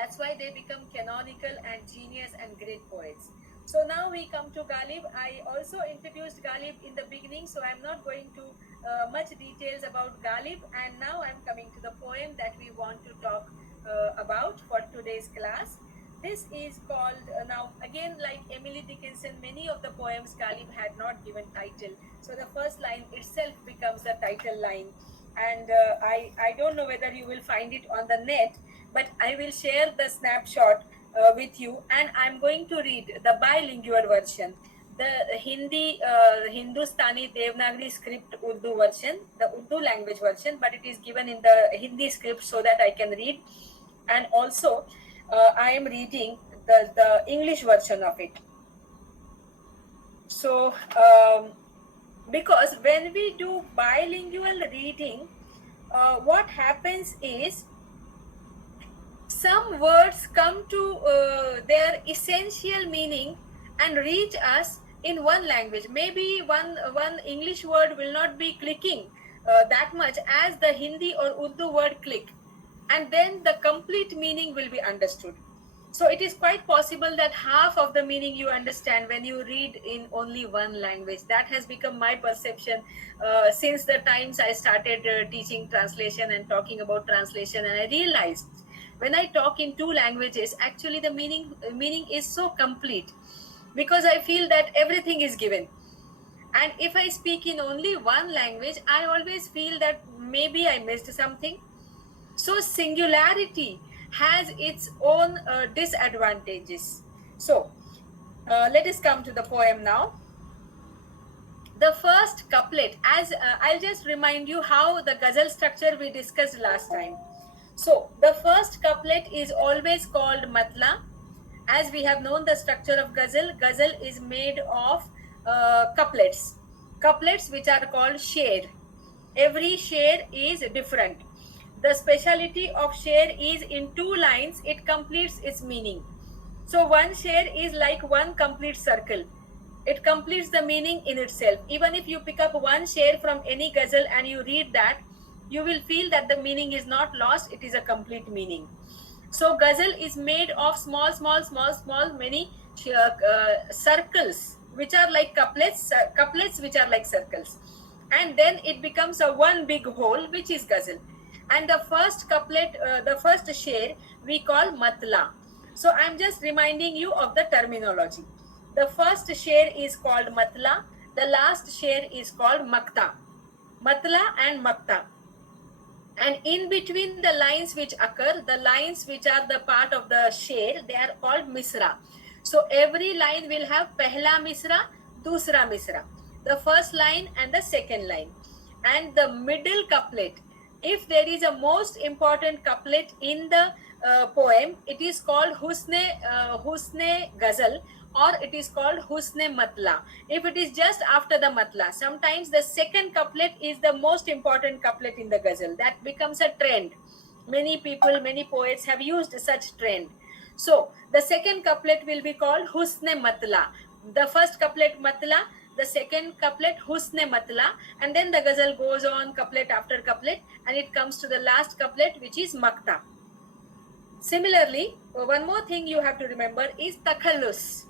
That's why they become canonical and genius and great poets. So now we come to Ghalib. I also introduced Ghalib in the beginning, so I'm not going to much details about Ghalib. And now I'm coming to the poem that we want to talk about for today's class. This is called now again, like Emily Dickinson, many of the poems Ghalib had not given title. So the first line itself becomes the title line. And I don't know whether you will find it on the net, but I will share the snapshot with you, and I'm going to read the bilingual version, the Hindustani Devanagari script Urdu version, the Urdu language version, but it is given in the Hindi script so that I can read. And also, I am reading the English version of it. So, because when we do bilingual reading, what happens is some words come to their essential meaning and reach us in one language. Maybe one English word will not be clicking that much as the Hindi or Urdu word click, and then the complete meaning will be understood. So it is quite possible that half of the meaning you understand when you read in only one language. That has become my perception since the times I started teaching translation and talking about translation. And I realized when I talk in two languages, actually the meaning is so complete, because I feel that everything is given. And if I speak in only one language, I always feel that maybe I missed something. So singularity has its own disadvantages. So let us come to the poem now. The first couplet, as I'll just remind you how the ghazal structure we discussed last time. So the first couplet is always called matla. As we have known the structure of ghazal, ghazal is made of couplets which are called sher. Every sher is different. The speciality of sher is in two lines it completes its meaning. So one sher is like one complete circle. It completes the meaning in itself. Even if you pick up one sher from any ghazal and you read that, you will feel that the meaning is not lost, it is a complete meaning. So ghazal is made of small many circles which are like couplets which are like circles, and then it becomes a one big whole which is ghazal. And the first couplet, the first sher we call matla. So I'm just reminding you of the terminology. The first sher is called matla, the last sher is called makta. Matla and makta. And in between the lines which occur, the lines which are the part of the sher, they are called misra. So every line will have pehla misra, dusra misra, the first line and the second line. And the middle couplet, if there is a most important couplet in the poem, it is called husne ghazal, or it is called husne matla. If it is just after the matla, sometimes the second couplet is the most important couplet in the ghazal. That becomes a trend. Many people, many poets have used such trend. So the second couplet will be called husne matla. The first couplet matla, the second couplet husne matla, and then the ghazal goes on couplet after couplet, and it comes to the last couplet which is makta. Similarly, one more thing you have to remember is takhallus.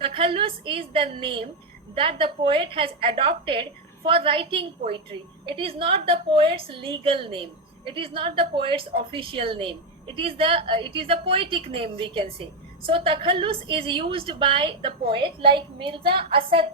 Takhallus is the name that the poet has adopted for writing poetry. It is not the poet's legal name. It is not the poet's official name. It is the poetic name, we can say. So takhallus is used by the poet, like Mirza Asad.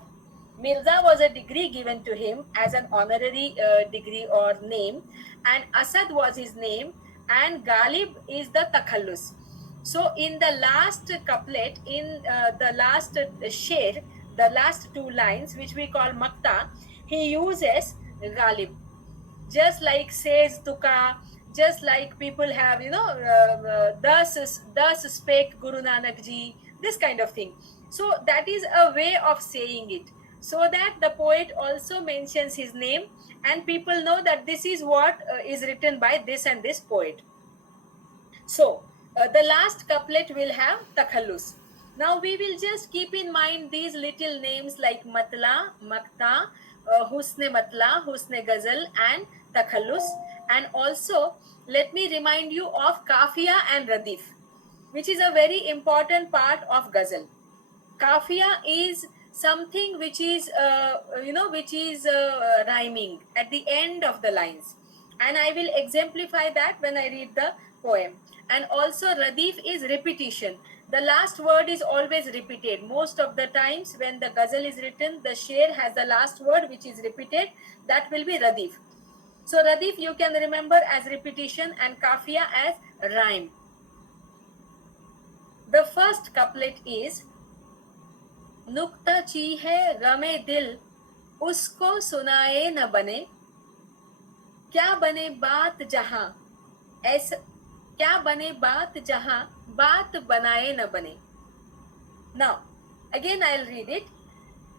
Mirza was a degree given to him as an honorary degree or name, and Asad was his name, and Ghalib is the takhallus. So in the last couplet, in the last sher, the last two lines which we call makta, he uses Ghalib. Just like says Tuka, just like people have, thus spake Guru Nanak ji, this kind of thing. So that is a way of saying it, so that the poet also mentions his name and people know that this is what is written by this and this poet. So the last couplet will have takhallus. Now we will just keep in mind these little names like matla, makta, husne matla, husne ghazal, and takhallus. And also let me remind you of kafiya and radif. which is a very important part of ghazal. Kafiya is something which is rhyming at the end of the lines, and I will exemplify that when I read the poem. And also radif is repetition. The last word is always repeated. Most of the times when the ghazal is written, the sher has the last word which is repeated. That will be radif. So radif you can remember as repetition and kafiya as rhyme. The first couplet is नुक्ता ची है गमे दिल उसको सुनाए न बने, क्या बने बात जहां ऐसा, क्या बने बात जहां बात बनाए न बने. Now again I'll read it.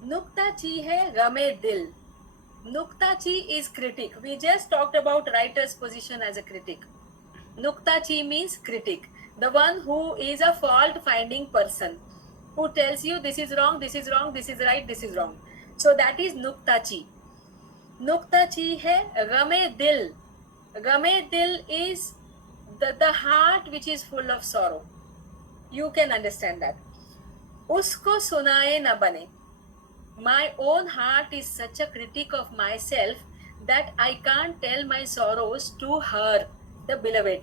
नुक्ता ची है गमे दिल. Nukta chi is critic. We just talked about writer's position as a critic. Nukta chi means critic, the one who is a fault finding person, who tells you this is wrong, this is wrong, this is right, this is wrong. So that is nukta chi. Nukta chi hai game dil. Game dil is the heart which is full of sorrow. You can understand that. Usko sunaye na bane. My own heart is such a critic of myself that I can't tell my sorrows to her, the beloved.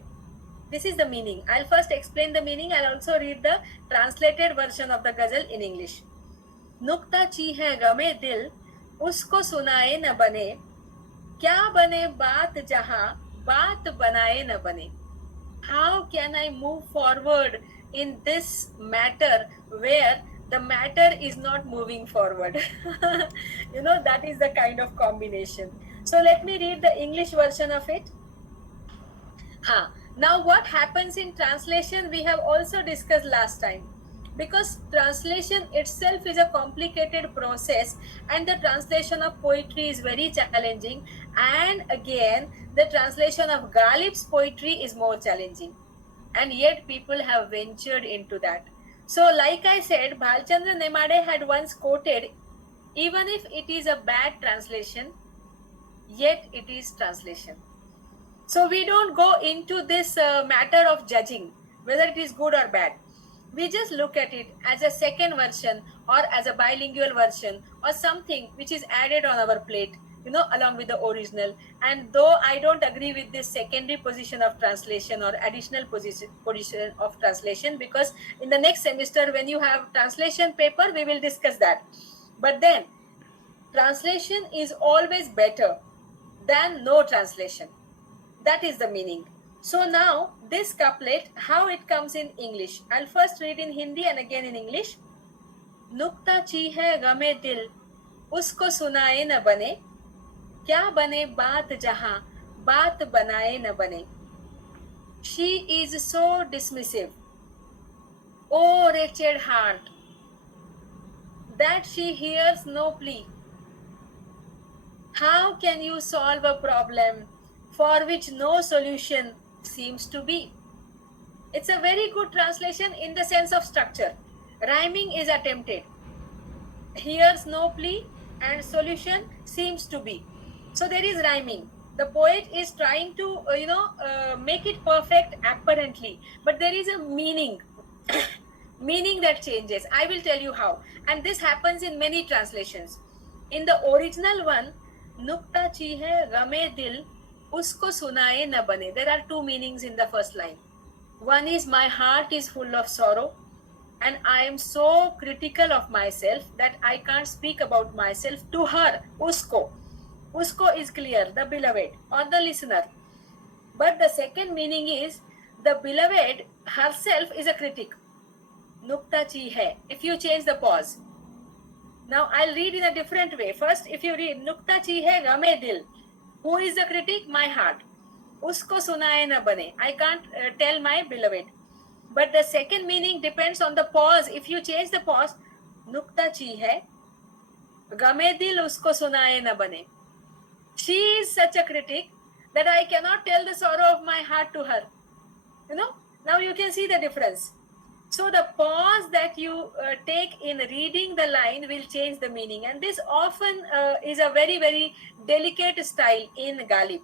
This is the meaning. I'll first explain the meaning. I'll also read the translated version of the ghazal in English. नुक्ता ची है गमे दिल उसको सुनाए न बने, क्या बने बात जहां बात बनाए न बने. How can I move forward in this matter where the matter is not moving forward? That is the kind of combination. So let me read the English version of it. Now what happens in translation we have also discussed last time. Because translation itself is a complicated process, and the translation of poetry is very challenging, and again the translation of Ghalib's poetry is more challenging, and yet people have ventured into that. So like I said, Bhalchandra Nemade had once quoted, even if it is a bad translation, yet it is translation. So we don't go into this matter of judging whether it is good or bad. We just look at it as a second version or as a bilingual version or something which is added on our plate, along with the original. And though I don't agree with this secondary position of translation or additional position of translation, because in the next semester when you have translation paper, we will discuss that. But then translation is always better than no translation. That is the meaning. So now this couplet, how it comes in English. I'll first read in Hindi and again in English. नुक्ता ची है गमे दिल उसको सुनाए न बने, क्या बने बात जहां बात बनाए न बने. She is so dismissive, oh wretched heart, that she hears no plea. How can you solve a problem for which no solution seems to be? It's a very good translation in the sense of structure. Rhyming is attempted. Here's no plea and solution seems to be. So there is rhyming. The poet is trying to, make it perfect apparently, but there is a meaning. Meaning that changes. I will tell you how. And this happens in many translations. In the original one, Nukta chi hai game dil usko sunaye na bane. There are two meanings in the first line. One is my heart is full of sorrow and I am so critical of myself that I can't speak about myself to her, usko. Usko is clear, the beloved or the listener. But the second meaning is the beloved herself is a critic. Nukta chi hai. If you change the pause. Now I'll read in a different way. First, if you read Nukta chi hai game dil. Who is the critic? My heart. Usko sunaye na bane. I can't tell my beloved. But the second meaning depends on the pause. If you change the pause, Nukta chi hai game dil usko sunaye na bane. She is such a critic that I cannot tell the sorrow of my heart to her. Now you can see the difference. So the pause that you take in reading the line will change the meaning, and this often is a very, very delicate style in Ghalib.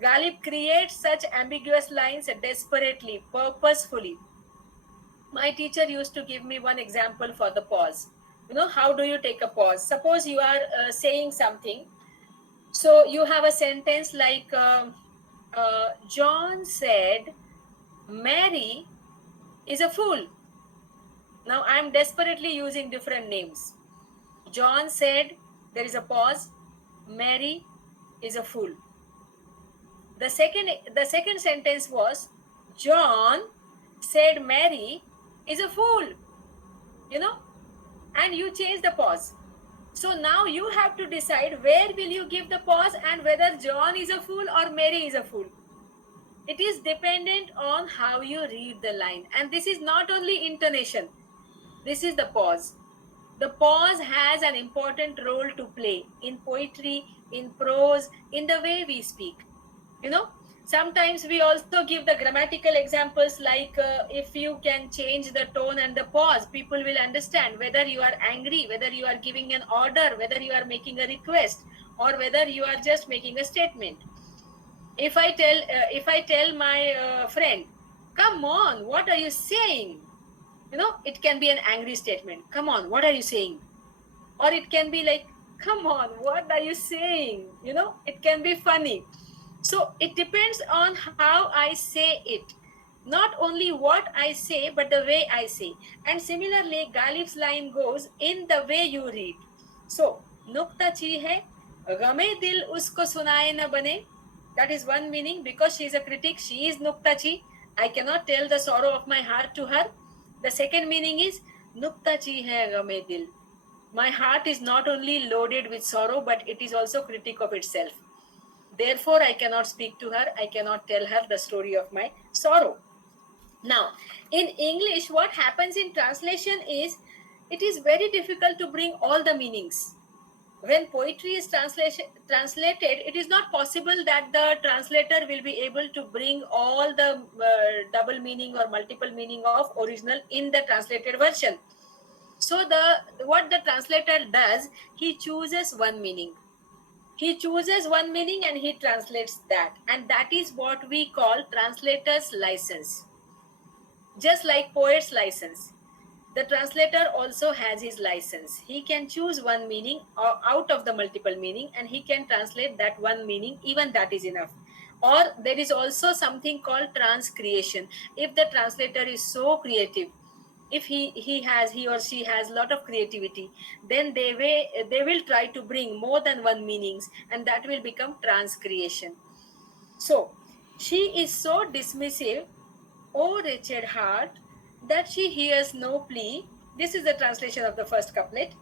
Ghalib creates such ambiguous lines desperately, purposefully. My teacher used to give me one example for the pause. How do you take a pause? Suppose you are saying something. So you have a sentence like, John said Mary is a fool. Now I am desperately using different names. John said, there is a pause, Mary is a fool. The second sentence was, John said Mary is a fool. And you change the pause. So now you have to decide where will you give the pause and whether John is a fool or Mary is a fool. It is dependent on how you read the line. And this is not only intonation, this is the pause. The pause has an important role to play in poetry, in prose, in the way we speak. Sometimes we also give the grammatical examples like, if you can change the tone and the pause, people will understand whether you are angry, whether you are giving an order, whether you are making a request, or whether you are just making a statement. If I tell my friend, come on, what are you saying? It can be an angry statement. Come on, what are you saying? Or it can be like, come on, what are you saying? It can be funny. So it depends on how I say it. Not only what I say, but the way I say. And similarly, Ghalib's line goes, in the way you read. So, nukta chi hai, game dil usko sunaye na bane. That is one meaning. Because she is a critic, she is nukta chi. I cannot tell the sorrow of my heart to her. The second meaning is, nukta chi hai game dil. My heart is not only loaded with sorrow, but it is also critic of itself. Therefore, I cannot speak to her. I cannot tell her the story of my sorrow. Now, in English, what happens in translation is, it is very difficult to bring all the meanings. When poetry is translated, it is not possible that the translator will be able to bring all the double meaning or multiple meaning of original in the translated version. So what the translator does, he chooses one meaning. He chooses one meaning and he translates that. And that is what we call translator's license. Just like poet's license, the translator also has his license. He can choose one meaning out of the multiple meaning and he can translate that one meaning. Even that is enough. Or there is also something called transcreation. If the translator is so creative, if he or she has a lot of creativity, then they will try to bring more than one meanings, and that will become transcreation. So she is so dismissive, O wretched heart, that she hears no plea. This is the translation of the first couplet.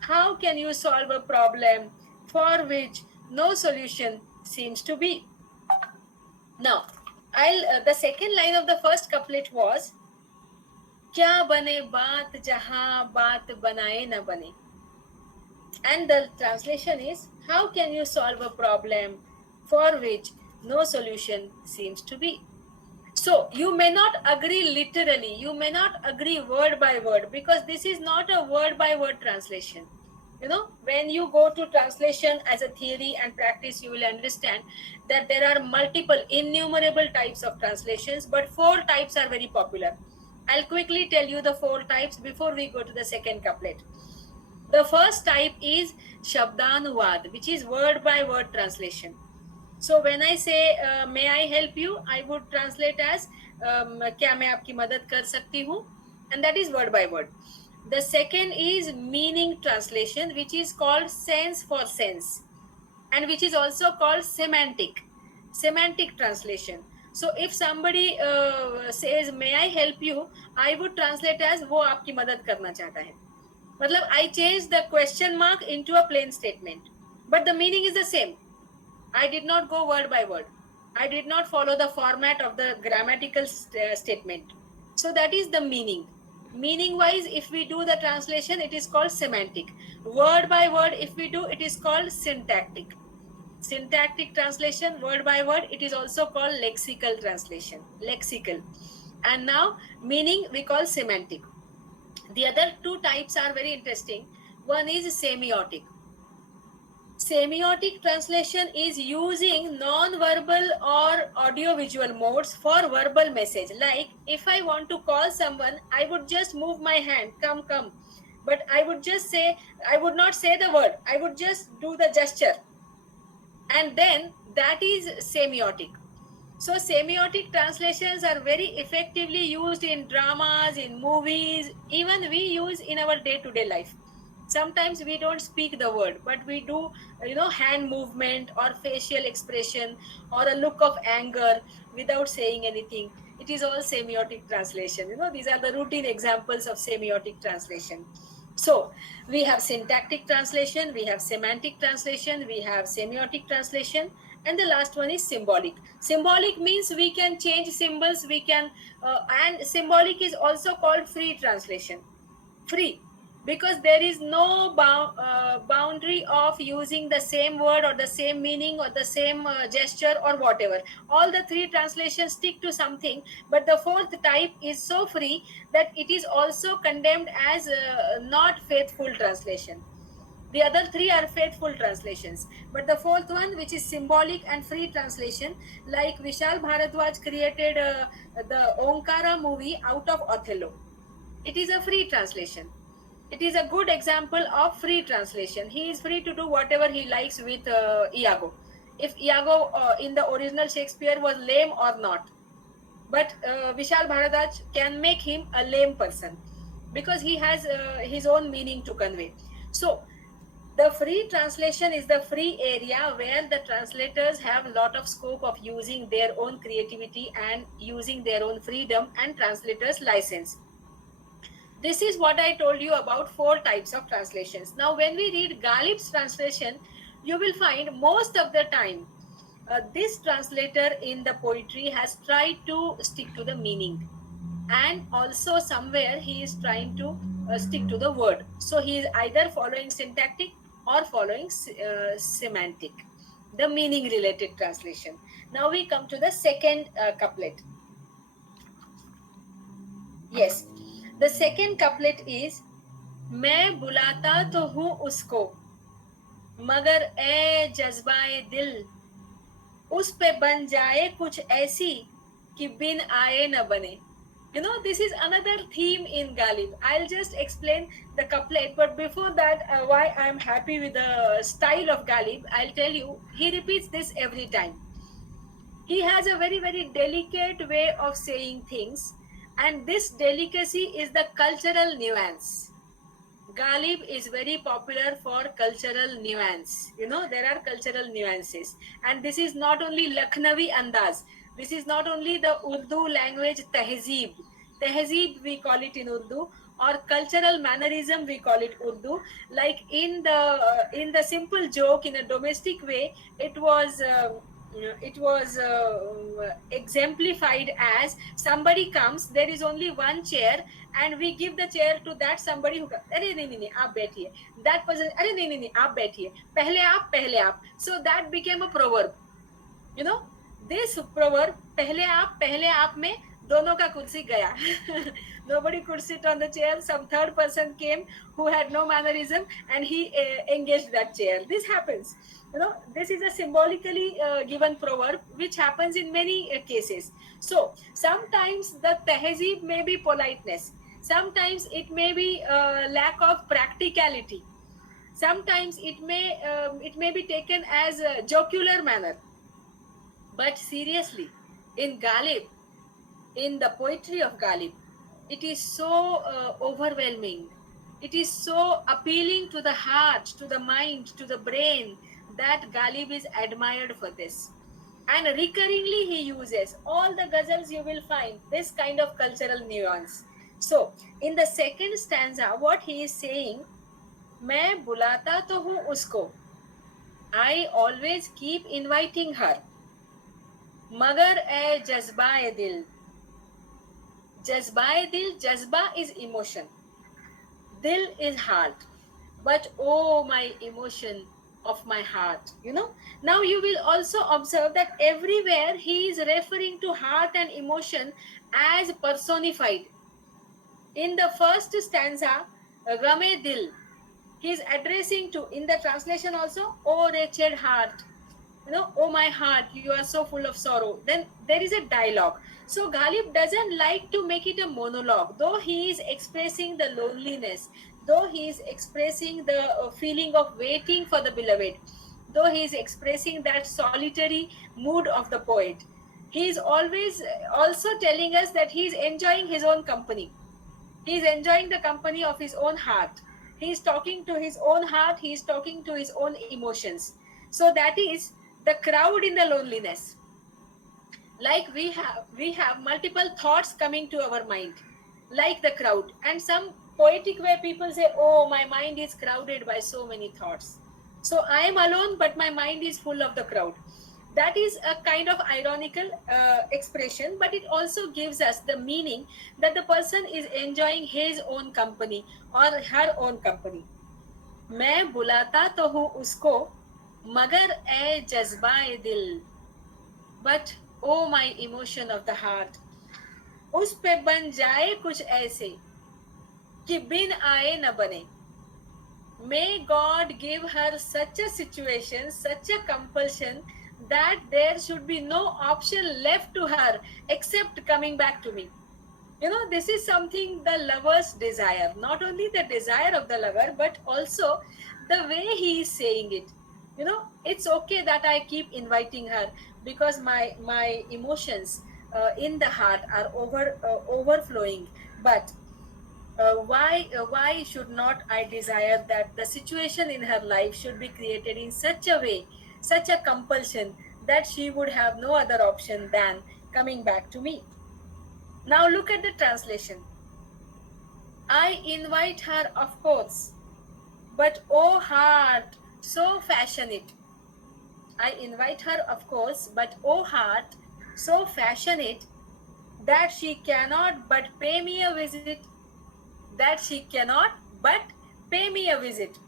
How can you solve a problem for which no solution seems to be? Now, the second line of the first couplet was, क्या बने बात जहां बात बनाए न बने. And the translation is, how can you solve a problem for which no solution seems to be? So you may not agree literally, you may not agree word by word, because this is not a word by word translation. When you go to translation as a theory and practice, you will understand that there are multiple, innumerable types of translations, but 4 types are very popular. I'll quickly tell you the 4 types before we go to the second couplet. The first type is Shabdanuvad, which is word by word translation. So when I say, may I help you, I would translate as, क्या मैं आपकी मदद कर सकती हूँ? And that is word by word. The second is meaning translation, which is called sense for sense, and which is also called semantic translation. So if somebody says, may I help you, I would translate as, वो आपकी मदद करना चाहता है. मतलब I changed the question mark into a plain statement, but the meaning is the same. I did not go word by word. I did not follow the format of the grammatical statement. So that is the meaning. Meaning wise, if we do the translation, it is called semantic. Word by word, if we do, it is called syntactic. Syntactic translation, word by word, it is also called lexical translation. Lexical. And now meaning we call semantic. The other 2 types are very interesting. One is semiotic. Semiotic translation is using non-verbal or audio-visual modes for verbal message. Like if I want to call someone, I would just move my hand, come, come. But I would not say the word. I would just do the gesture. And then that is semiotic. So semiotic translations are very effectively used in dramas, in movies, even we use in our day-to-day life. Sometimes we don't speak the word, but we do, hand movement or facial expression or a look of anger without saying anything. It is all semiotic translation. These are the routine examples of semiotic translation. So we have syntactic translation, we have semantic translation, we have semiotic translation, and the last one is symbolic. Symbolic means we can change symbols, and symbolic is also called free translation. Free, because there is no boundary of using the same word or the same meaning or the same gesture or whatever. All the three translations stick to something, but the fourth type is so free that it is also condemned as not faithful translation. The other three are faithful translations, but the fourth one, which is symbolic and free translation, like Vishal Bharadwaj created the Onkara movie out of Othello. It is a free translation. It is a good example of free translation. He is free to do whatever he likes with Iago. If Iago in the original Shakespeare was lame or not, but Vishal Bharadwaj can make him a lame person because he has his own meaning to convey. So the free translation is the free area where the translators have a lot of scope of using their own creativity and using their own freedom and translators license. This is what I told you about four types of translations. Now, when we read Ghalib's translation, you will find most of the time this translator in the poetry has tried to stick to the meaning, and also somewhere he is trying to stick to the word. So he is either following syntactic or following semantic, the meaning related translation. Now we come to the second couplet. Yes, the second couplet is मैं बुलाता तो हूँ उसको मगर ए जज्बाए दिल उस पे बन जाए कुछ ऐसी कि बिन आए न बने. This is another theme in Ghalib. I'll just explain the couplet, but before that, why I'm happy with the style of Ghalib, I'll tell you, he repeats this every time. He has a very, very delicate way of saying things, and this delicacy is the cultural nuance. Ghalib is very popular for cultural nuance. There are cultural nuances. And this is not only Lucknowi andaz. This is not only the Urdu language tehzeeb. Tehzeeb we call it in Urdu, or cultural mannerism we call it Urdu. Like in the simple joke, in a domestic way, it was exemplified as somebody comes, there is only one chair, and we give the chair to that somebody who comes. अरे नहीं नहीं नहीं आप बैठिए. That person, अरे नहीं नहीं नहीं आप बैठिए. पहले आप. So that became a proverb. This proverb, पहले आप में दोनों का कुर्सी गया. Nobody could sit on the chair. Some third person came who had no mannerism, and he engaged that chair. This happens. This is a symbolically given proverb which happens in many cases. So sometimes the tehzeeb may be politeness, sometimes it may be lack of practicality, sometimes it may be taken as a jocular manner. But seriously, in Ghalib, in the poetry of Ghalib, it is so overwhelming, it is so appealing to the heart, to the mind, to the brain, that Ghalib is admired for this. And recurringly he uses, all the ghazals you will find this kind of cultural nuance. So in the second stanza, what he is saying, मैं बुलाता तो हूँ उसको, I always keep inviting her, मगर ए जज्बाए दिल. Jazba dil, jazba is emotion. Dil is heart. But oh, my emotion of my heart. Now you will also observe that everywhere he is referring to heart and emotion as personified. In the first stanza, Game Dil, He is addressing to, in the translation also, oh wretched heart, oh my heart, you are so full of sorrow. Then there is a dialogue. So Ghalib doesn't like to make it a monologue, though he is expressing the loneliness, though he is expressing the feeling of waiting for the beloved, though he is expressing that solitary mood of the poet. He is always also telling us that he is enjoying his own company. He is enjoying the company of his own heart. He is talking to his own heart. He is talking to his own emotions. So that is the crowd in the loneliness. Like we have multiple thoughts coming to our mind, like the crowd. And some poetic way people say, oh, my mind is crowded by so many thoughts. So I am alone, but my mind is full of the crowd. That is a kind of ironical expression, but it also gives us the meaning that the person is enjoying his own company or her own company. मैं बुलाता तो हूँ उसको, मगर ए जज्बाए दिल, but oh my emotion of the heart, उस पे बन जाए कुछ ऐसे कि बिन आए न बने. May God give her such a situation, such a compulsion, that there should be no option left to her except coming back to me. This is something the lover's desire, not only the desire of the lover, but also the way he is saying it. It's okay that I keep inviting her, because my emotions in the heart are overflowing. But why should not I desire that the situation in her life should be created in such a way, such a compulsion, that she would have no other option than coming back to me. Now look at the translation. I invite her, of course, but oh heart, so passionate. I invite her, of course, but oh heart, so passionate, that she cannot but pay me a visit. That she cannot but pay me a visit.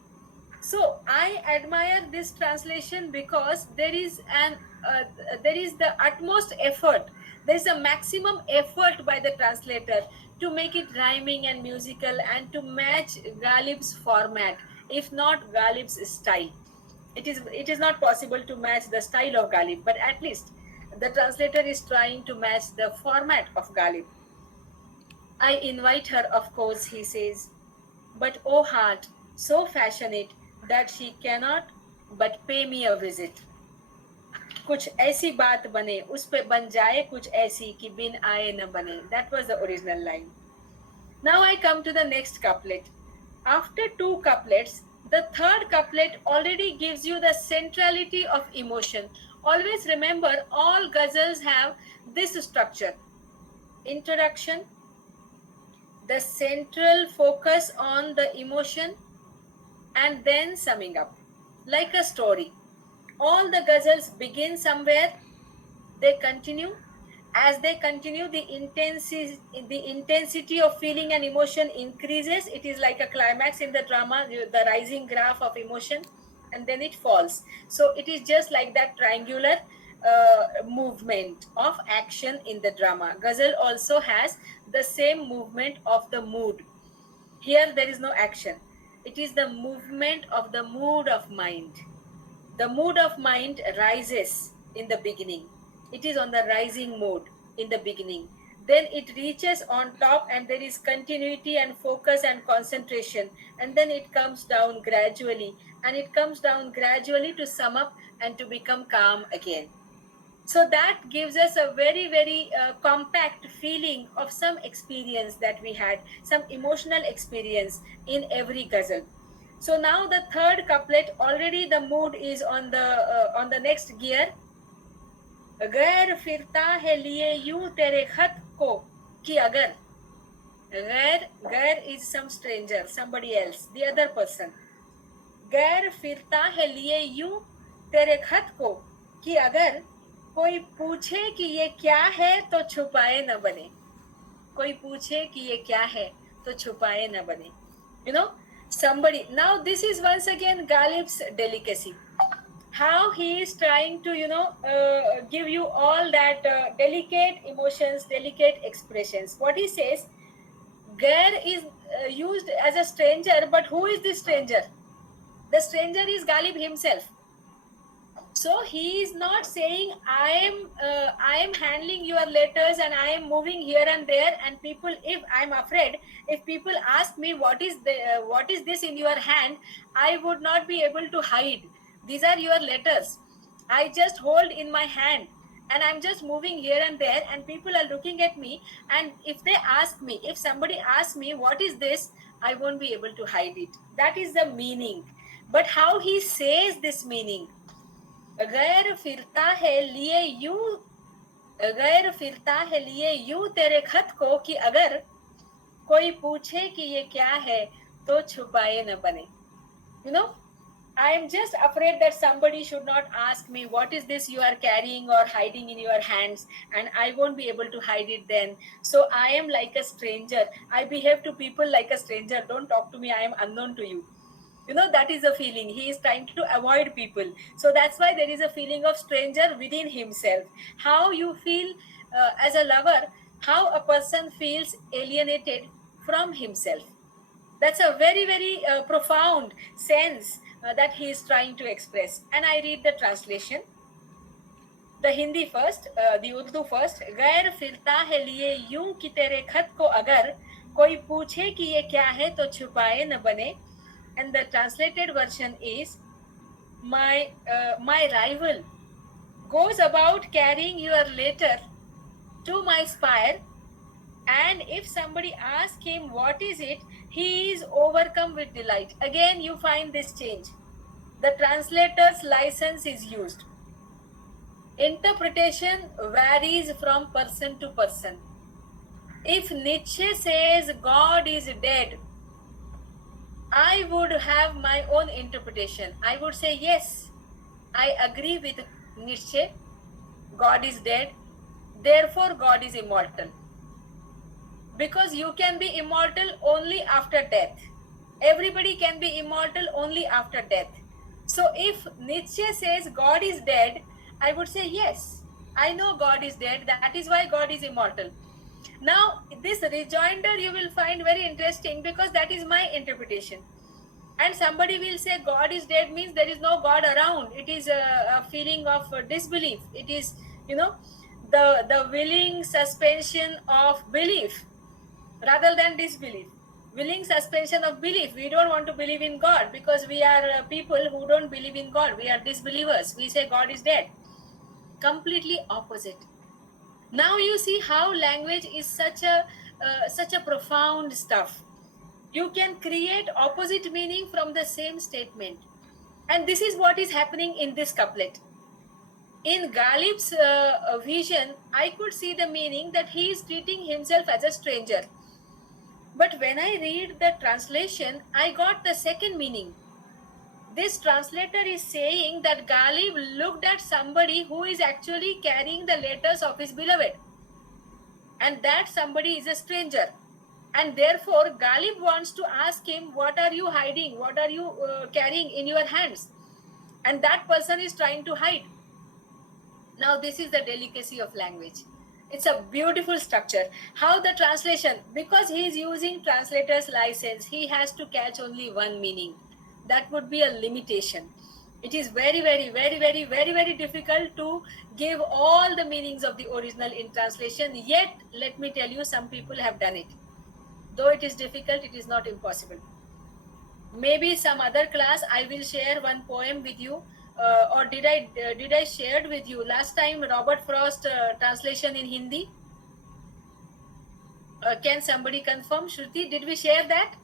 So I admire this translation because there is the utmost effort. There is a maximum effort by the translator to make it rhyming and musical and to match Ghalib's format, if not Ghalib's style. It is not possible to match the style of Ghalib, but at least the translator is trying to match the format of Ghalib. I invite her, of course, he says, but oh heart, so passionate, that she cannot but pay me a visit. कुछ ऐसी बात बने, उस पे बन जाए कुछ ऐसी कि बिन आए न बने. That was the original line. Now I come to the next couplet. After two couplets, the third couplet already gives you the centrality of emotion. Always remember, all ghazals have this structure. Introduction, the central focus on the emotion, and then summing up, like a story. All the ghazals begin somewhere, they continue. As they continue, the intensity of feeling and emotion increases. It is like a climax in the drama, the rising graph of emotion, and then it falls. So it is just like that triangular movement of action in the drama. Ghazal also has the same movement of the mood. Here there is no action. It is the movement of the mood of mind. The mood of mind rises in the beginning. It is on the rising mode in the beginning. Then it reaches on top and there is continuity and focus and concentration. And then it comes down gradually. And it comes down gradually to sum up and to become calm again. So that gives us a very, very compact feeling of some experience that we had, some emotional experience in every ghazal. So now the third couplet, already the mood is on the next gear. गैर फिरता है लिए यूं तेरे खत को कि अगर, गैर is some stranger, somebody else, the other person. गैर फिरता है लिए यूं तेरे खत को कि अगर कोई पूछे कि ये क्या है तो छुपाए न बने. कोई पूछे कि ये क्या है तो छुपाए न बने. Somebody. Now this is once again Ghalib's delicacy. How he is trying to give you all that delicate emotions, delicate expressions. What he says, Gair is used as a stranger, but who is this stranger? The stranger is Ghalib himself. So he is not saying I am handling your letters and I am moving here and there, and people, if I'm afraid, if people ask me what is this in your hand, I would not be able to hide. These are your letters. I just hold in my hand and I'm just moving here and there, and people are looking at me, and if they ask me, if somebody asks me what is this, I won't be able to hide it. That is the meaning. But how he says this meaning, गैर फिरता है लिए यूं, गैर फिरता है लिए यूं तेरे खत को कि अगर कोई पूछे कि ये क्या है तो छुपाए न बने. You know, I am just afraid that somebody should not ask me what is this you are carrying or hiding in your hands, and I won't be able to hide it then. So I am like a stranger. I behave to people like a stranger. Don't talk to me. I am unknown to you. You know, that is a feeling. He is trying to avoid people. So that's why there is a feeling of stranger within himself. How you feel as a lover, how a person feels alienated from himself. That's a very, very profound sense that he is trying to express. And I read the translation. The Hindi first, the Urdu first. गैर फिरता है लिए यूं कि तेरे खत को अगर कोई पूछे कि ये क्या है तो छुपाए न बने. And the translated version is, my rival goes about carrying your letter to my spire, and if somebody asks him what is it, he is overcome with delight. Again you find this change. The translator's license is used. Interpretation varies from person to person. If Nietzsche says God is dead, I would have my own interpretation. I would say, yes, I agree with Nietzsche. God is dead. Therefore, God is immortal. Because you can be immortal only after death. Everybody can be immortal only after death. So if Nietzsche says God is dead, I would say, yes, I know God is dead. That is why God is immortal. Now, this rejoinder you will find very interesting, because that is my interpretation. And somebody will say God is dead means there is no God around. It is a feeling of disbelief. It is, you know, the willing suspension of belief rather than disbelief. Willing suspension of belief. We don't want to believe in God because we are people who don't believe in God. We are disbelievers. We say God is dead. Completely opposite. Now you see how language is such a profound stuff. You can create opposite meaning from the same statement, and this is what is happening in this couplet. In Ghalib's vision, I could see the meaning that he is treating himself as a stranger. But when I read the translation, I got the second meaning. This translator is saying that Ghalib looked at somebody who is actually carrying the letters of his beloved, and that somebody is a stranger, and therefore Ghalib wants to ask him, what are you hiding, what are you carrying in your hands, and that person is trying to hide. Now this is the delicacy of language. It's a beautiful structure. How the translation, because he is using translator's license, he has to catch only one meaning. That would be a limitation. It is very, very, very, very, very, very difficult to give all the meanings of the original in translation. Yet, let me tell you, some people have done it. Though it is difficult, it is not impossible. Maybe some other class I will share one poem with you, or did I shared with you last time Robert Frost translation in Hindi? Can somebody confirm? Shruti, did we share that?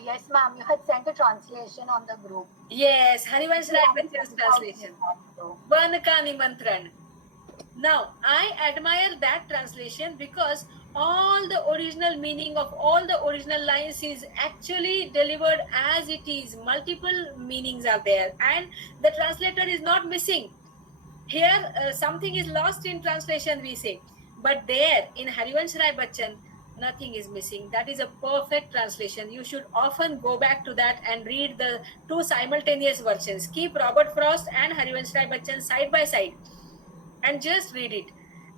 Yes, ma'am. You had sent a translation on the group. Yes, Harivansh Rai Bachchan's translation. Ban ka nimantran. Now, I admire that translation because all the original meaning of all the original lines is actually delivered as it is. Multiple meanings are there, and the translator is not missing. Here, something is lost in translation, we say. But there, in Harivansh Rai Bachchan, nothing is missing. That is a perfect translation. You should often go back to that and read the two simultaneous versions. Keep Robert Frost and Harivansh Rai Bachchan side by side and just read it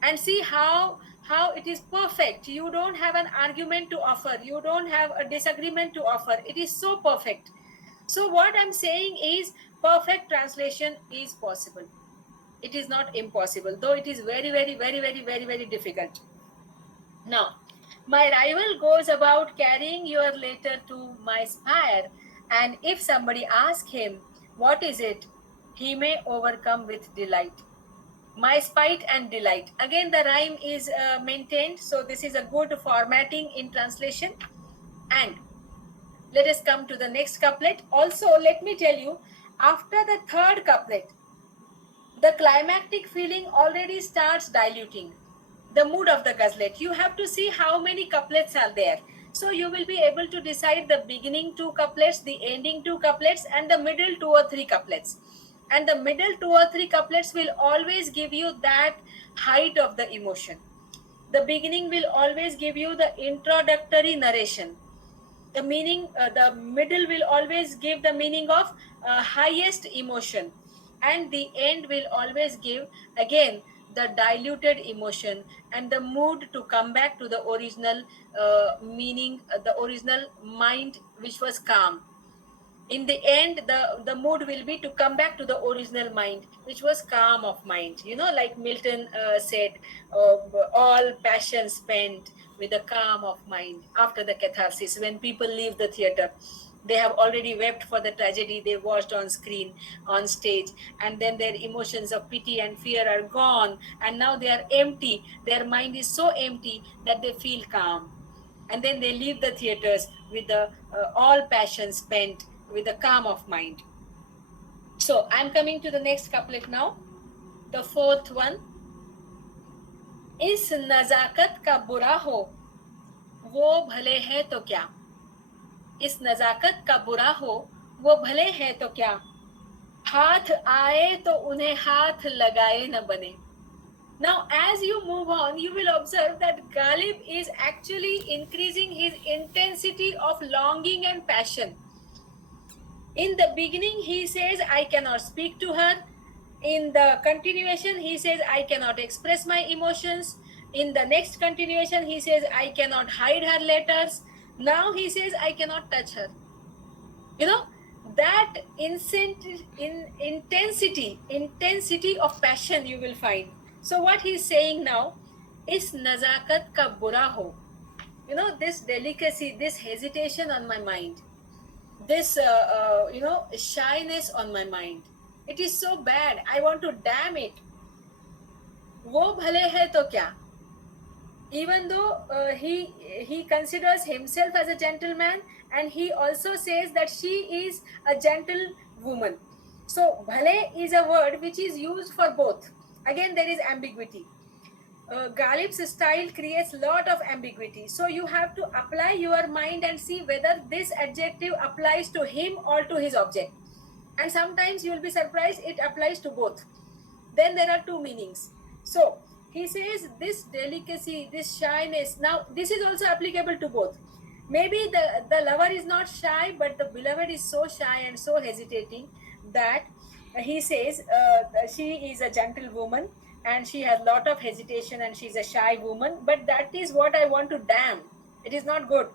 and see how how it is perfect. You don't have an argument to offer, you don't have a disagreement to offer. It is so perfect. So what I'm saying is, perfect translation is possible. It is not impossible, though it is very, very, very, very, very, very difficult. Now, my rival goes about carrying your letter to my spire, and if somebody asks him, what is it? He may overcome with delight. My spite and delight. Again, the rhyme is maintained, so this is a good formatting in translation. And let us come to the next couplet. Also, let me tell you, after the third couplet, the climactic feeling already starts diluting the mood of the ghazlet. You have to see how many couplets are there. So you will be able to decide the beginning two couplets, the ending two couplets, and the middle two or three couplets. And the middle two or three couplets will always give you that height of the emotion. The beginning will always give you the introductory narration. The meaning, the middle will always give the meaning of highest emotion, and the end will always give again the diluted emotion and the mood to come back to the original meaning, the original mind which was calm. In the end, the mood will be to come back to the original mind which was calm of mind. Like Milton said, uh, all passion spent with a calm of mind after the catharsis. When people leave the theater, they have already wept for the tragedy they watched on screen, on stage, and then their emotions of pity and fear are gone, and now they are empty. Their mind is so empty that they feel calm, and then they leave the theaters with the all passion spent with a calm of mind. So I'm coming to the next couplet now, the fourth one. इस नजाकत का बुरा हो वो भले है तो क्या, इस नजाकत का बुरा हो वो भले है तो क्या, हाथ आए तो उन्हें हाथ लगाए न बने. Now, as you move on, you will observe that Ghalib is actually increasing his intensity of longing and passion. In the beginning, he says, I cannot speak to her. In the continuation, he says, I cannot express my emotions. In the next continuation, he says, I cannot hide her letters. Now he says, I cannot touch her. That intensity of passion you will find. So what he's saying now is nazakat ka bura ho. This delicacy, this hesitation on my mind, this shyness on my mind, it is so bad. I want to damn it. Wo bhale hai to kya? Even though he considers himself as a gentleman, and he also says that she is a gentle woman. So bhale is a word which is used for both. Again, there is ambiguity. Ghalib's style creates lot of ambiguity. So you have to apply your mind and see whether this adjective applies to him or to his object. And sometimes you will be surprised it applies to both. Then there are two meanings. So he says this delicacy, this shyness. Now this is also applicable to both. Maybe the lover is not shy, but the beloved is so shy and so hesitating that he says she is a gentle woman and she has lot of hesitation and she's a shy woman, but that is what I want to damn. It is not good.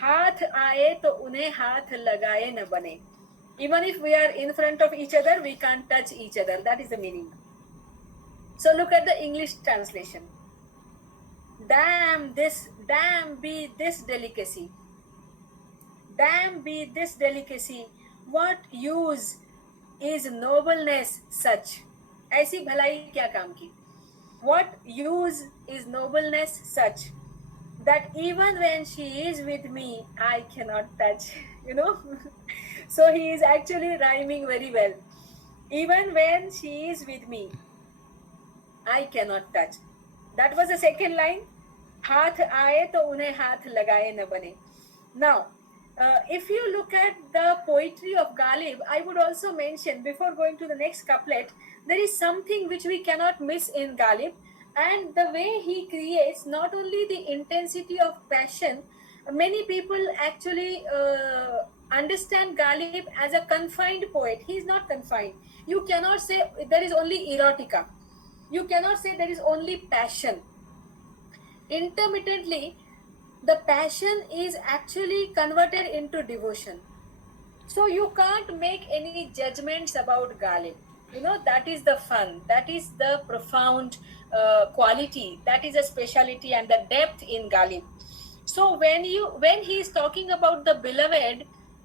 हाथ आए तो उन्हें हाथ लगाए न बने. Even if we are in front of each other, we can't touch each other. That is the meaning. So look at the English translation. Damn be this delicacy. Damn be this delicacy. What use is nobleness such? ऐसी भलाई क्या काम की? What use is nobleness such that even when she is with me, I cannot touch? So he is actually rhyming very well. Even when she is with me, I cannot touch. That was the second line. हाथ आए तो उन्हें हाथ लगाए न बने. Now, if you look at the poetry of Ghalib, I would also mention, before going to the next couplet, there is something which we cannot miss in Ghalib, and the way he creates not only the intensity of passion. Many people actually understand Ghalib as a confined poet. He is not confined. You cannot say there is only erotica. You cannot say there is only passion. intermittently the passion is actually converted into devotion. So you can't make any judgments about Ghalib. You know, that is the fun, that is the profound quality, that is a speciality and the depth in Ghalib. So when he is talking about the beloved,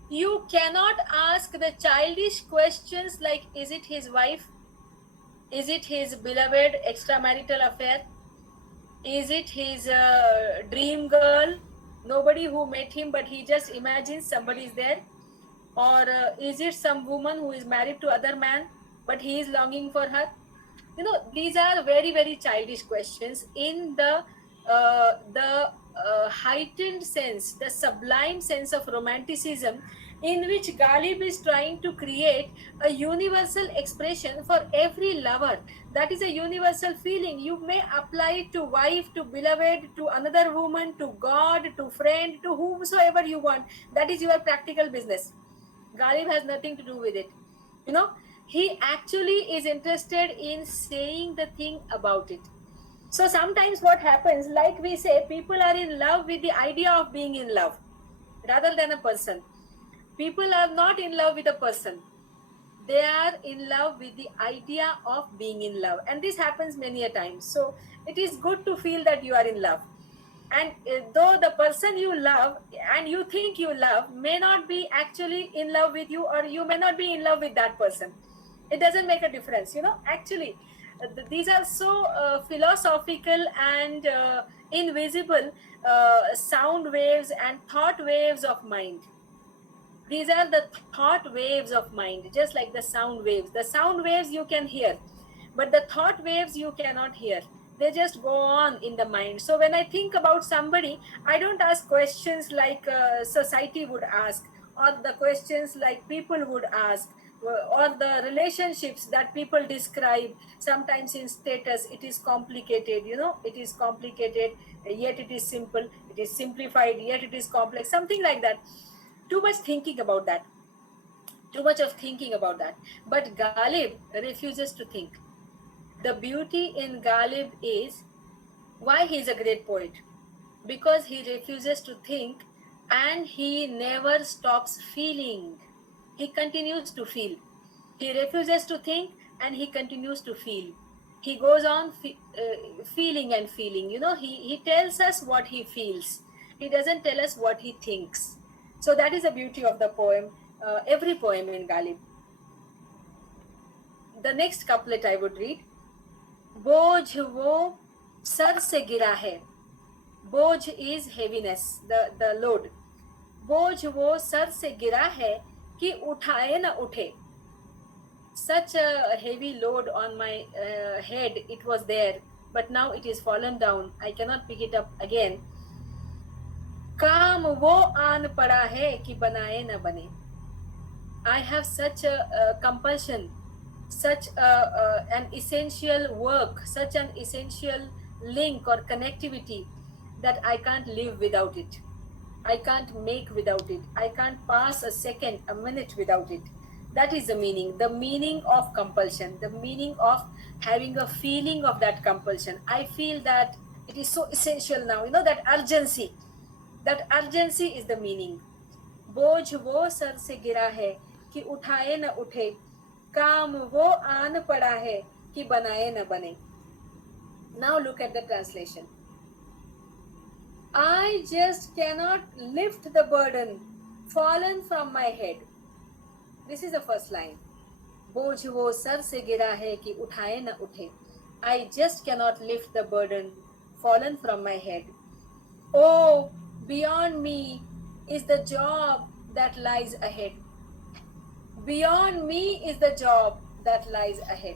you cannot ask the childish questions like, is it his wife? Is it his beloved extramarital affair? Is it his dream girl? Nobody who met him, but he just imagines somebody is there. Or is it some woman who is married to other man, but he is longing for her? You know, these are very very childish questions in the heightened sense, the sublime sense of romanticism, in which Ghalib is trying to create a universal expression for every lover. That is a universal feeling. You may apply it to wife, to beloved, to another woman, to God, to friend, to whomsoever you want. That is your practical business. Ghalib has nothing to do with it. You know, he actually is interested in saying the thing about it. So sometimes what happens, like we say, people are in love with the idea of being in love rather than a person. People are not in love with a person. They are in love with the idea of being in love. And this happens many a times. So it is good to feel that you are in love. And though the person you love and you think you love may not be actually in love with you, or you may not be in love with that person, it doesn't make a difference. You know, actually these are so philosophical and invisible sound waves and thought waves of mind. These are the thought waves of mind, just like the sound waves. The sound waves you can hear, but the thought waves you cannot hear. They just go on in the mind. So when I think about somebody, I don't ask questions like society would ask, or the questions like people would ask, or the relationships that people describe. Sometimes in status it is complicated, you know, it is complicated yet it is simple, it is simplified yet it is complex, something like that. Too much thinking about that, too much of thinking about that. But Ghalib refuses to think. The beauty in Ghalib is why he is a great poet, because he refuses to think and he never stops feeling. He continues to feel. He refuses to think and he continues to feel. He goes on feeling and feeling. You know, he tells us what he feels. He doesn't tell us what he thinks. So that is the beauty of the poem, every poem in Ghalib. The next couplet I would read. बोझ वो sir से गिरा है. बोझ is heaviness, the load. बोझ वो sir से गिरा है कि उठाए न उठे. Such a heavy load on my head it was there, but now it is fallen down. I cannot pick it up again. काम वो आन पड़ा है कि बनाए न बने. I have such a compulsion, such an essential work, such an essential link or connectivity that I can't live without it. I can't make without it. I can't pass a second, a minute without it. That is the meaning of compulsion, the meaning of having a feeling of that compulsion. I feel that it is so essential now, you know, that urgency. That urgency is the meaning. बोझ वो sir से गिरा है कि उठाए न उठे. काम वो आन पड़ा है कि बनाए न बने. Now look at the translation. I just cannot lift the burden fallen from my head. This is the first line. बोझ वो सर से गिरा है कि उठाए न उठे. I just cannot lift the burden fallen from my head. Oh, beyond me is the job that lies ahead. Beyond me is the job that lies ahead.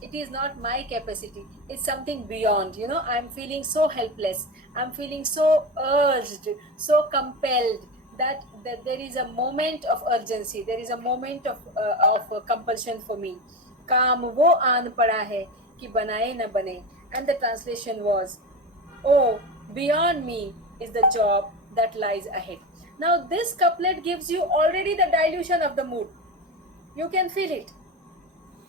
It is not my capacity. It's something beyond. You know, I'm feeling so helpless. I'm feeling so urged, so compelled that there is a moment of urgency. There is a moment of compulsion for me. काम वो आन पड़ा है कि बनाए न बने. And the translation was, oh, beyond me is the job that lies ahead. Now this couplet gives you already the dilution of the mood. You can feel it.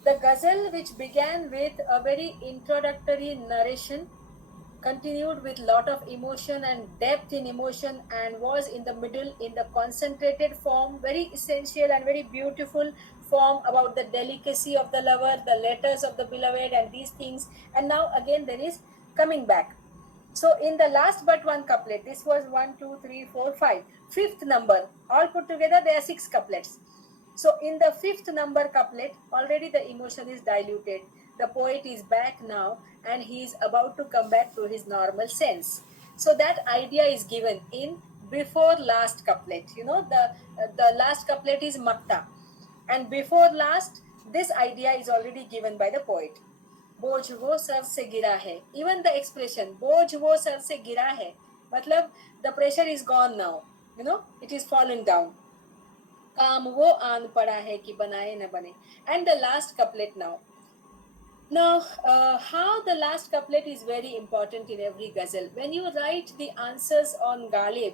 The ghazal, which began with a very introductory narration, continued with lot of emotion and depth in emotion, and was in the middle in the concentrated form, very essential and very beautiful form about the delicacy of the lover, the letters of the beloved, and these things. And now again there is coming back. So in the last but one couplet, this was 1, 2, 3, 4, 5, fifth number, all put together there are 6 couplets. So in the fifth number couplet, already the emotion is diluted. The poet is back now and he is about to come back to his normal sense. So that idea is given in before last couplet. You know, the last couplet is Makta, and before last, this idea is already given by the poet. बोझ वो sir से गिरा है. Even the expression बोझ वो sir से गिरा है, मतलब the pressure is gone now, you know, it is fallen down. काम वो आन पड़ा है कि बनाए न बने. And the last couplet now. Now, how the last couplet is very important in every ghazal. When you write the answers on Ghalib,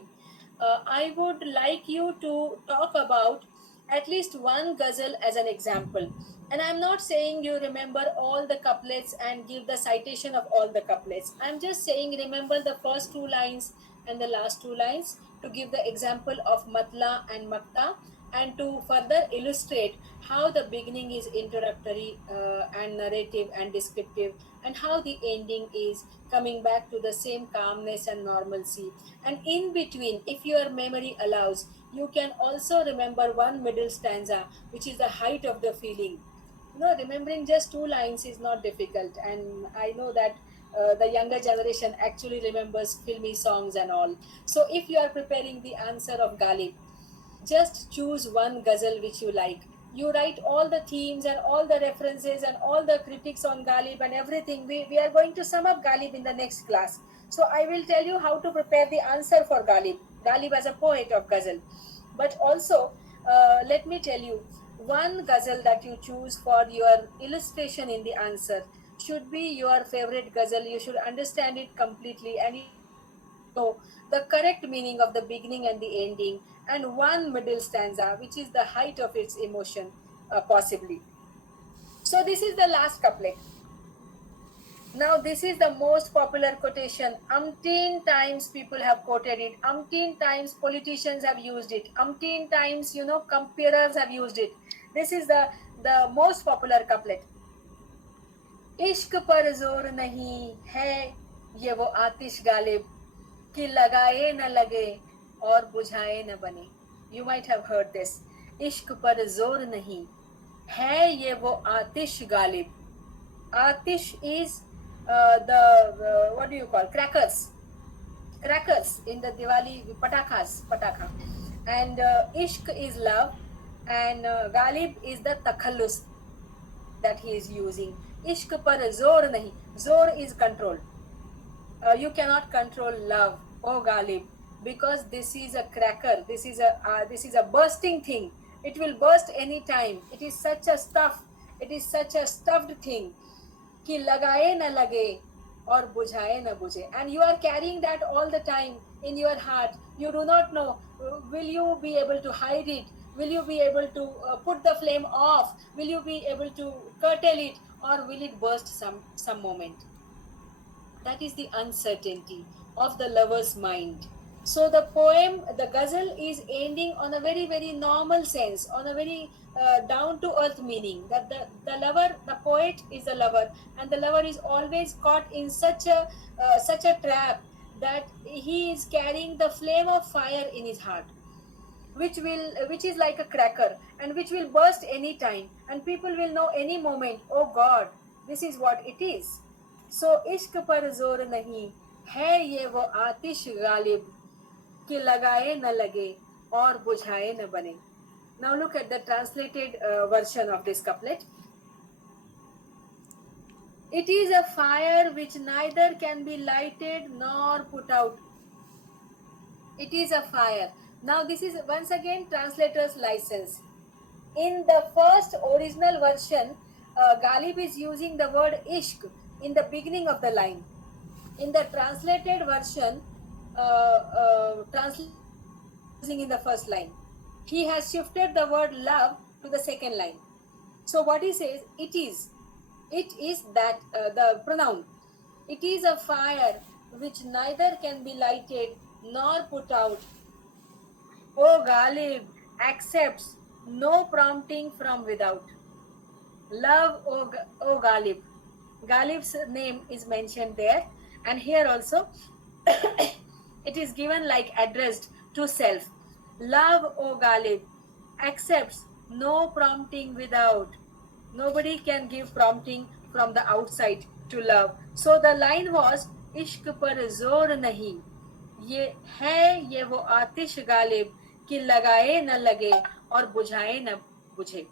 I would like you to talk about at least one ghazal as an example. And I'm not saying you remember all the couplets and give the citation of all the couplets. I'm just saying remember the first 2 lines and the last 2 lines to give the example of Matla and Makta, and to further illustrate how the beginning is introductory and narrative and descriptive, and how the ending is coming back to the same calmness and normalcy. And in between, if your memory allows, you can also remember one middle stanza, which is the height of the feeling. You know, remembering just 2 lines is not difficult, and I know that the younger generation actually remembers filmy songs and all. So if you are preparing the answer of Ghalib, just choose one ghazal which you like. You write all the themes and all the references and all the critics on Ghalib and everything. We are going to sum up Ghalib in the next class. So I will tell you how to prepare the answer for Ghalib. Ghalib as a poet of ghazal. But also, let me tell you, one ghazal that you choose for your illustration in the answer should be your favorite ghazal. You should understand it completely, and you know the correct meaning of the beginning and the ending, and one middle stanza, which is the height of its emotion, possibly. So, this is the last couplet. Now, this is the most popular quotation. Umpteen times people have quoted it. Umpteen times politicians have used it. Umpteen times, you know, comparers have used it. This is the most popular couplet. इश्क पर जोर नहीं है ये वो आतिश गालिब कि लगाए न लगे और बुझाए न बने. You might have heard this. इश्क पर जोर नहीं है ये वो आतिश Ghalib. Atish is the what do you call, crackers in the Diwali, pataka, and ishq is love, and Ghalib is the takhallus that he is using. Ishq par zor nahi, zor is control. You cannot control love, oh Ghalib, because this is a cracker. This is a bursting thing. It will burst any time. It is such a stuff. It is such a stuffed thing. कि लगाए न लगे और बुझाए न बुझे. And you are carrying that all the time in your heart. You do not know, will you be able to hide it? Will you be able to put the flame off? Will you be able to curtail it, or will it burst some moment? That is the uncertainty of the lover's mind. So the poem, the ghazal, is ending on a very, very normal sense, on a very down to earth meaning, that the lover, the poet is a lover, and the lover is always caught in such a trap that he is carrying the flame of fire in his heart, which is like a cracker, and which will burst any time, and people will know any moment, oh God, this is what it is. So इश्क पर जोर नहीं है ये वो आतिश गालिब कि लगाए न लगे और बुझाए न बने. Now look at the translated version of this couplet. It is a fire which neither can be lighted nor put out. It is a fire. Now this is once again translator's license. In the first original version, Ghalib is using the word ishq in the beginning of the line. In the translated version, using in the first line, he has shifted the word love to the second line. So what he says, it is that the pronoun, it is a fire which neither can be lighted nor put out. O Ghalib accepts no prompting from without. Love, O Ghalib. Ghalib's name is mentioned there, and here also it is given like addressed to self. Love, O Ghalib, accepts no prompting without. Nobody can give prompting from the outside to love. So the line was, इश्क पर जोर नहीं, ये है ये वो आतिश गालिब कि लगाए न लगे और बुझाए न बुझे,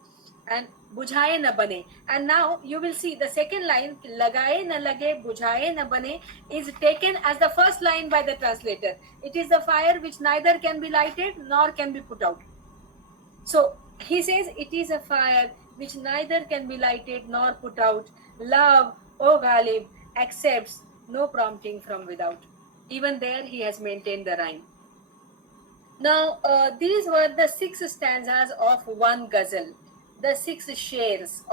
and बुझाए न बने. And now you will see the second line, लगाए न लगे बुझाए न बने, is taken as the first line by the translator. It is the fire which neither can be lighted nor can be put out. So he says it is a fire which neither can be lighted nor put out. Love, O Ghalib, accepts no prompting from without. Even there he has maintained the rhyme. Now, these were the 6 stanzas of one ghazal, the 6 shares